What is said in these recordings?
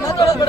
ಮಾತಾಡೋದು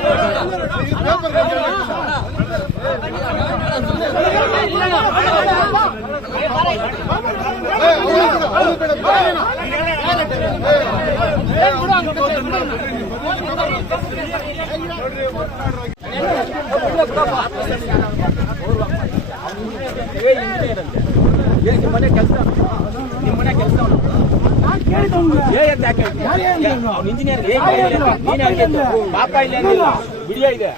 ಏ ಮನೆ ಕೆಲಸ ಇಂಜಿನಿಯರ್ ಪಾಪ ಇಲ್ಲ ಬಿಡಿಯ ಇದೆ.